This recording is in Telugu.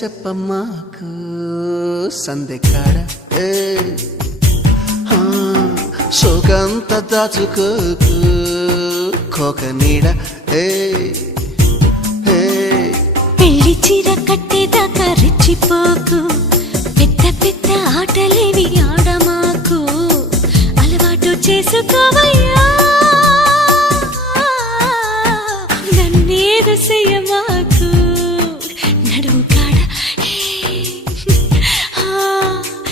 చెప్పమ్మాకు సందెకాడ సోకంత దాచుకోకు కోక నీడ పెళ్లి చీర కట్టేదాకా రెచ్చిపోకు పెద్ద పెద్ద